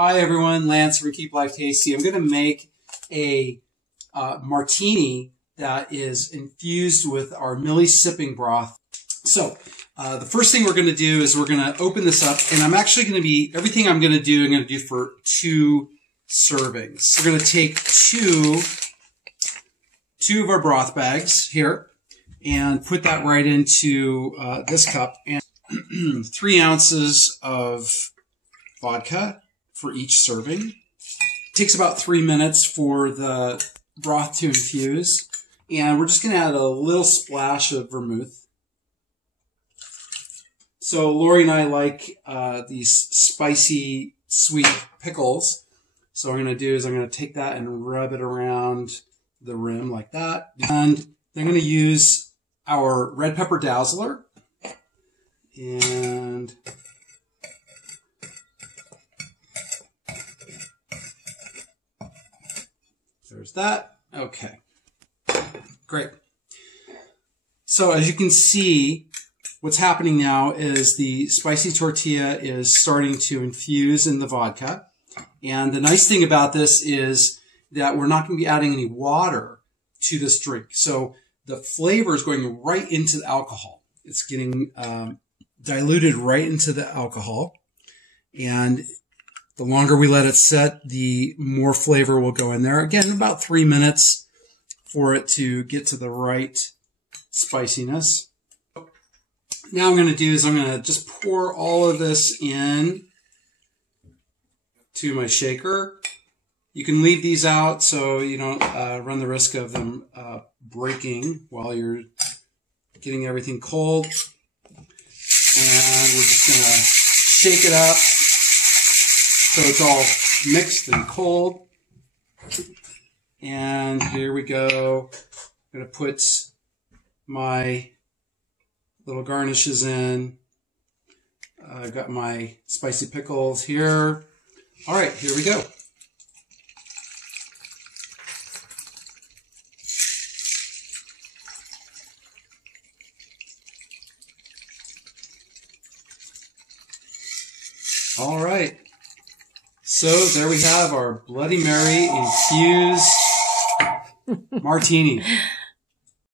Hi everyone, Lance from Keep Life Tasty. I'm going to make a martini that is infused with our millies-sipping broth. So the first thing we're going to do is we're going to open this up, and I'm actually going to be, everything I'm going to do for 2 servings. We're going to take two of our broth bags here and put that right into this cup, and 3 ounces of vodka for each serving. It takes about 3 minutes for the broth to infuse. And we're just going to add a little splash of vermouth. So Lori and I like these spicy, sweet pickles. So what I'm going to do is I'm going to take that and rub it around the rim like that. And then I'm going to use our red pepper dazzler. And there's that. Okay. Great. So as you can see, what's happening now is the spicy tortilla is starting to infuse in the vodka. And the nice thing about this is that we're not going to be adding any water to this drink. So the flavor is going right into the alcohol. It's getting diluted right into the alcohol. And the longer we let it set, the more flavor will go in there. Again, about 3 minutes for it to get to the right spiciness. Now I'm going to do is I'm going to just pour all of this in to my shaker. You can leave these out so you don't run the risk of them breaking while you're getting everything cold. And we're just going to shake it up so it's all mixed and cold. And here we go. I'm going to put my little garnishes in. I've got my spicy pickles here. All right, here we go. All right. So there we have our Bloody Mary infused martini.